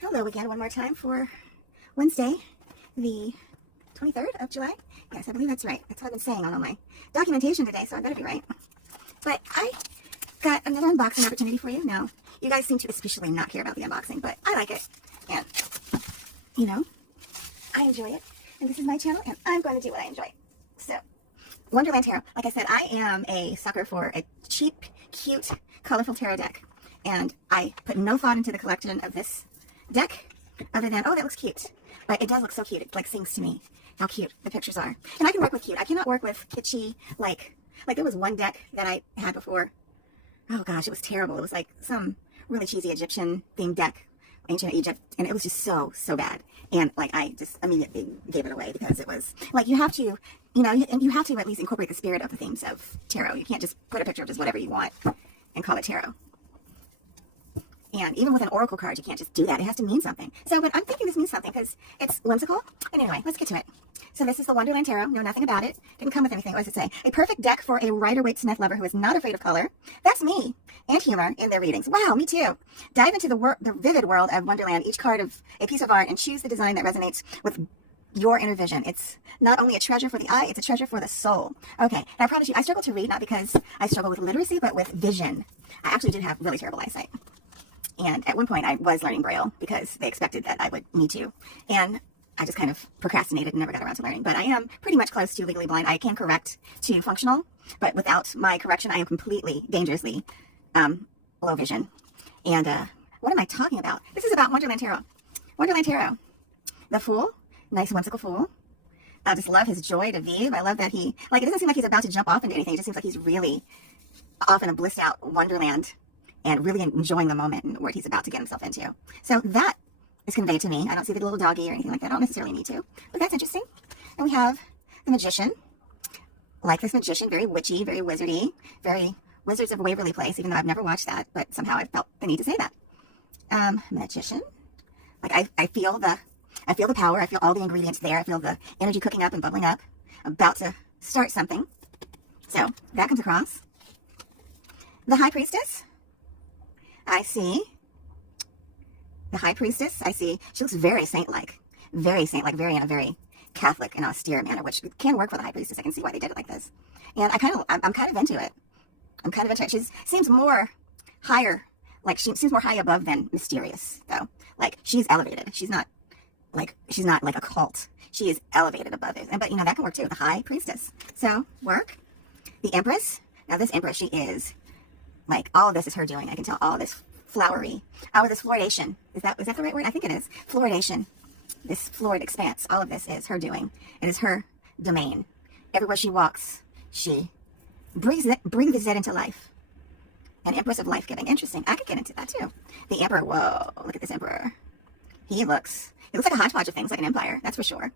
Hello again one more time for Wednesday, the 23rd of July. Yes, I believe that's right. That's what I've been saying on all my documentation today, so I better be right. But I got another unboxing opportunity for you. Now, you guys seem to especially not care about the unboxing, but I like it. And, you know, I enjoy it. And this is my channel, and I'm going to do what I enjoy. So, Wonderland Tarot. Like I said, I am a sucker for a cheap, cute, colorful tarot deck. And I put no thought into the collection of this deck other than, oh, that looks cute. But it does look so cute. It like sings to me how cute the pictures are. And I can work with cute. I cannot work with kitschy, like there was one deck that I had before. Oh gosh, it was terrible. It was like some really cheesy Egyptian themed deck, ancient Egypt, and it was just so bad. And like I just immediately gave it away because it was like you have to, you know, you have to at least incorporate the spirit of the themes of tarot. You can't just put a picture of just whatever you want and call it tarot. And even with an oracle card, you can't just do that. It has to mean something. So, but I'm thinking this means something because it's whimsical. And anyway, let's get to it. So this is the Wonderland Tarot. Know nothing about it. Didn't come with anything. What does it say? A perfect deck for a Rider-Waite-Smith lover who is not afraid of color. That's me. And humor in their readings. Wow, me too. Dive into the vivid world of Wonderland, each card of a piece of art, and choose the design that resonates with your inner vision. It's not only a treasure for the eye, it's a treasure for the soul. Okay, and I promise you, I struggle to read, not because I struggle with literacy, but with vision. I actually do have really terrible eyesight. And at one point, I was learning Braille because they expected that I would need to. And I just kind of procrastinated and never got around to learning. But I am pretty much close to legally blind. I can correct to functional, but without my correction, I am completely, dangerously low vision. And what am I talking about? This is about Wonderland Tarot. Wonderland Tarot. The Fool. Nice, whimsical Fool. I just love his joy to view. I love that he, like, it doesn't seem like he's about to jump off into anything. It just seems like he's really off in a blissed out Wonderland and really enjoying the moment and what he's about to get himself into. So that is conveyed to me. I don't see the little doggy or anything like that. I don't necessarily need to, but that's interesting. And we have the Magician. Like this Magician, very witchy, very wizardy, very Wizards of Waverly Place, even though I've never watched that, but somehow I felt the need to say that. Magician. Like I feel the power. I feel all the ingredients there. I feel the energy cooking up and bubbling up, about to start something. So that comes across. The High Priestess. I see the High Priestess. I see she looks very saint-like, very in a very Catholic and austere manner, which can work for the High Priestess. I can see why they did it like this. And I'm kind of into it. I'm kind of into it. She seems more higher, like she seems more high above than mysterious, though. Like she's elevated. She's not like a cult. She is elevated above it. But you know that can work too. The High Priestess. So work. The Empress. Now this Empress, she is. Like, all of this is her doing. I can tell all this flowery, this fluoridation. Is that the right word? I think it is. Fluoridation. This florid expanse. All of this is her doing. It is her domain. Everywhere she walks, she brings it into life. An Empress of life-giving. Interesting. I could get into that, too. The Emperor. Whoa. Look at this Emperor. He looks like a hodgepodge of things, like an empire. That's for sure.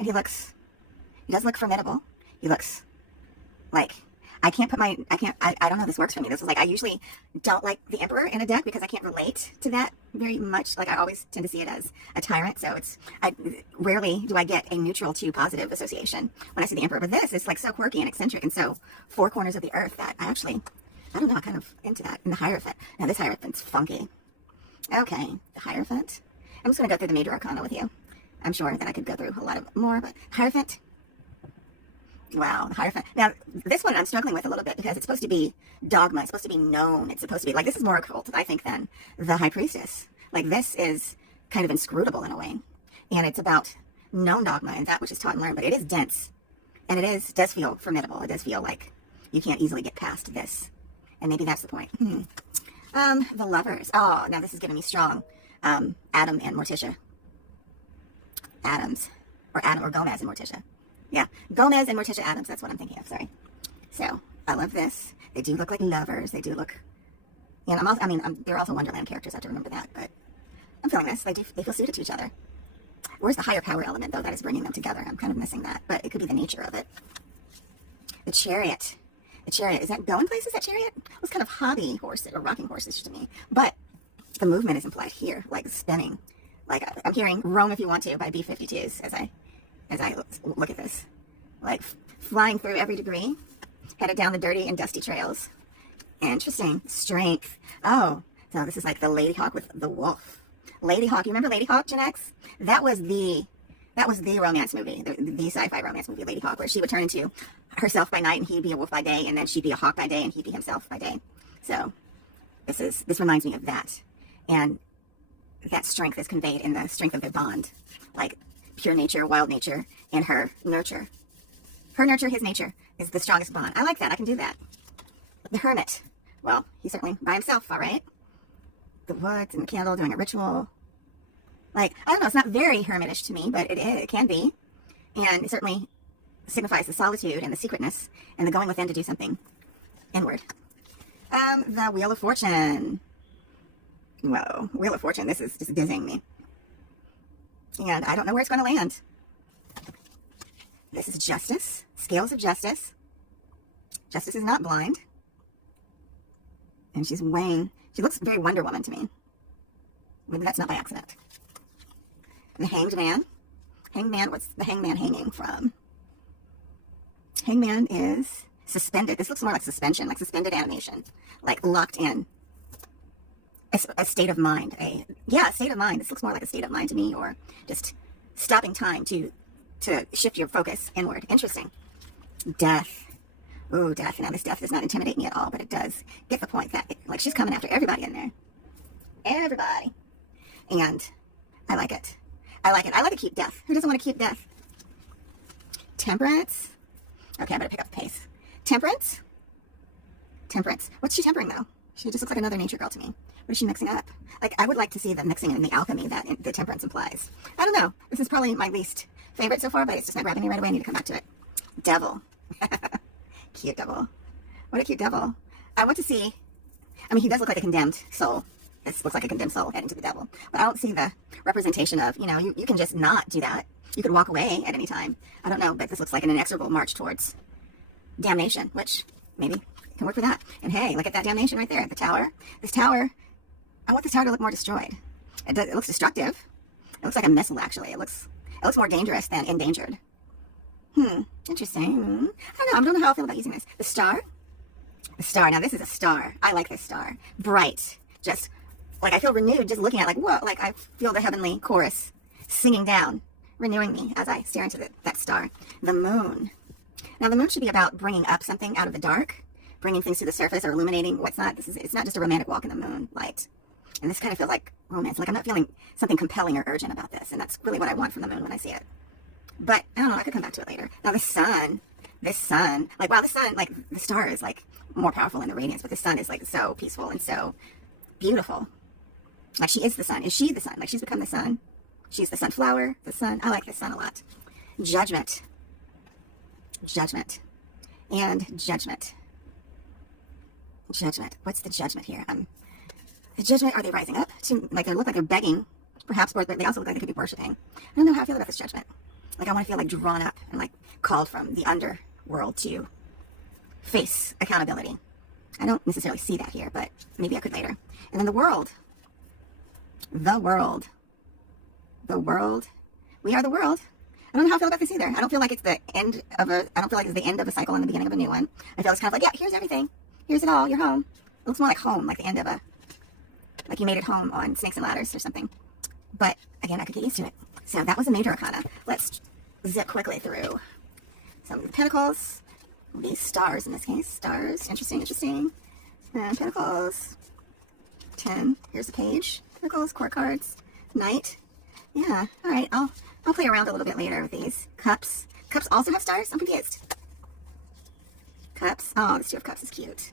And he does look formidable. He looks like... I don't know if this works for me. This is like, I usually don't like the Emperor in a deck because I can't relate to that very much. Like I always tend to see it as a tyrant. So rarely do I get a neutral to positive association when I see the Emperor. But this is like so quirky and eccentric and so four corners of the earth that I don't know, I'm kind of into that. And the Hierophant. Now this Hierophant's funky. Okay, the Hierophant. I'm just going to go through the major arcana with you. I'm sure that I could go through a lot of more, but Hierophant. Wow, the Hierophant. Now, this one I'm struggling with a little bit because it's supposed to be dogma. It's supposed to be known. It's supposed to be, like, this is more occult, I think, than the High Priestess. Like, this is kind of inscrutable in a way. And it's about known dogma and that which is taught and learned. But it is dense. And it does feel formidable. It does feel like you can't easily get past this. And maybe that's the point. The Lovers. Oh, now this is giving me strong. Adam and Morticia. Adam or Gomez and Morticia. Yeah, Gomez and Morticia Adams. That's what I'm thinking of. Sorry. So I love this. They do look like lovers. They do look. And they're also Wonderland characters. I have to remember that. But I'm feeling this. They feel suited to each other. Where's the higher power element though that is bringing them together? I'm kind of missing that. But it could be the nature of it. The Chariot. The Chariot. Is that going places? That Chariot? It's kind of hobby horses or rocking horses to me. But the movement is implied here, like spinning. Like I'm hearing "Roam If You Want To" by B-52s as I look at this, like flying through every degree, headed down the dirty and dusty trails. Interesting. Strength. Oh, so this is like the lady hawk with the wolf. Lady Hawk. You remember Lady Hawk, Gen X? That was the romance movie, the sci-fi romance movie, Lady Hawk, where she would turn into herself by night and he'd be a wolf by day, and then she'd be a hawk by day and he'd be himself by day. So this reminds me of that. And that strength is conveyed in the strength of their bond. Like pure nature, wild nature, and her nurture. Her nurture, his nature is the strongest bond. I like that. I can do that. The hermit. Well, he's certainly by himself, all right? The woods and the candle doing a ritual. Like, I don't know, it's not very hermitish to me, but it can be. And it certainly signifies the solitude and the secretness and the going within to do something inward. The Wheel of Fortune. Whoa, Wheel of Fortune, this is just dizzying me. And I don't know where it's going to land. This is justice, scales of justice. Justice is not blind. And she's weighing, she looks very Wonder Woman to me. Maybe that's not by accident. The Hanged Man. Hanged Man, what's the Hangman hanging from? Hangman is suspended. This looks more like suspension, like suspended animation. Like locked in. A state of mind. A state of mind. This looks more like a state of mind to me, or just stopping time to shift your focus inward. Interesting. Death. Ooh, death. Now, this death does not intimidate me at all, but it does get the point that, like, she's coming after everybody in there. Everybody. And I like it. I like it. I like to keep death. Who doesn't want to keep death? Temperance. Okay, I better pick up the pace. Temperance. Temperance. What's she tempering, though? She just looks like another nature girl to me. What is she mixing up? Like, I would like to see the mixing and the alchemy that the temperance implies. I don't know. This is probably my least favorite so far, but it's just not grabbing me right away. I need to come back to it. Devil. Cute devil. What a cute devil. I want to see, I mean, he does look like a condemned soul. This looks like a condemned soul heading to the devil. But I don't see the representation of, you know, you can just not do that. You could walk away at any time. I don't know, but this looks like an inexorable march towards damnation, which maybe can work for that. And hey, look at that damnation right there. The tower. This tower, I want this tower to look more destroyed. It looks destructive. It looks like a missile, actually. It looks more dangerous than endangered. Interesting. I don't know how I feel about using this. The star. The star. Now, this is a star. I like this star. Bright. Just, like, I feel renewed just looking at it. Like, whoa. Like, I feel the heavenly chorus singing down, renewing me as I stare into that star. The moon. Now, the moon should be about bringing up something out of the dark, bringing things to the surface or illuminating what's not. It's not just a romantic walk in the moonlight. And this kind of feels like romance. Like, I'm not feeling something compelling or urgent about this. And that's really what I want from the moon when I see it. But, I don't know, I could come back to it later. Now, this sun, like, wow, the sun, like, the star is, like, more powerful in the radiance, but the sun is, like, so peaceful and so beautiful. Like, she is the sun. Is she the sun? Like, she's become the sun. She's the sunflower, the sun. I like the sun a lot. Judgment. Judgment. And judgment. Judgment. What's the judgment here? The judgment, are they rising up? Like, they look like they're begging, perhaps, or they also look like they could be worshiping. I don't know how I feel about this judgment. Like, I want to feel, like, drawn up and, like, called from the underworld to face accountability. I don't necessarily see that here, but maybe I could later. And then the world. The world. The world. We are the world. I don't know how I feel about this either. I don't feel like it's the end of I don't feel like it's the end of a cycle and the beginning of a new one. I feel it's kind of like, yeah, here's everything. Here's it all. You're home. It looks more like home, like the end of like you made it home on Snakes and Ladders or something. But, again, I could get used to it. So that was a major arcana. Let's zip quickly through some of the pentacles. These stars in this case. Stars. Interesting, interesting. And pentacles. 10. Here's a page. Pentacles, court cards. Knight. Yeah. All right. I'll play around a little bit later with these. Cups. Cups also have stars? I'm confused. Cups. Oh, this Two of Cups is cute.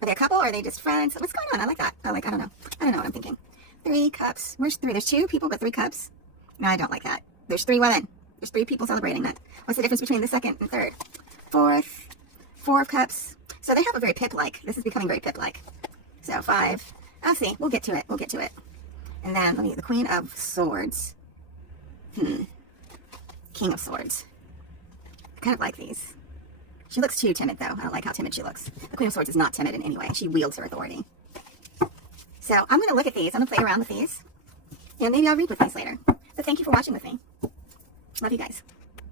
Are they a couple or are they just friends? What's going on? I like that. I don't know. I don't know what I'm thinking. 3 cups. Where's 3? There's 2 people, but 3 cups. No, I don't like that. There's 3 women. There's 3 people celebrating that. What's the difference between the second and third? 4th. 4 of cups. So they have a very Pip-like. This is becoming very Pip-like. So 5. I'll see. We'll get to it. We'll get to it. And then, let me get the Queen of Swords. King of Swords. I kind of like these. She looks too timid, though. I don't like how timid she looks. The Queen of Swords is not timid in any way. She wields her authority. So I'm going to look at these. I'm going to play around with these. And maybe I'll read with these later. But thank you for watching with me. Love you guys.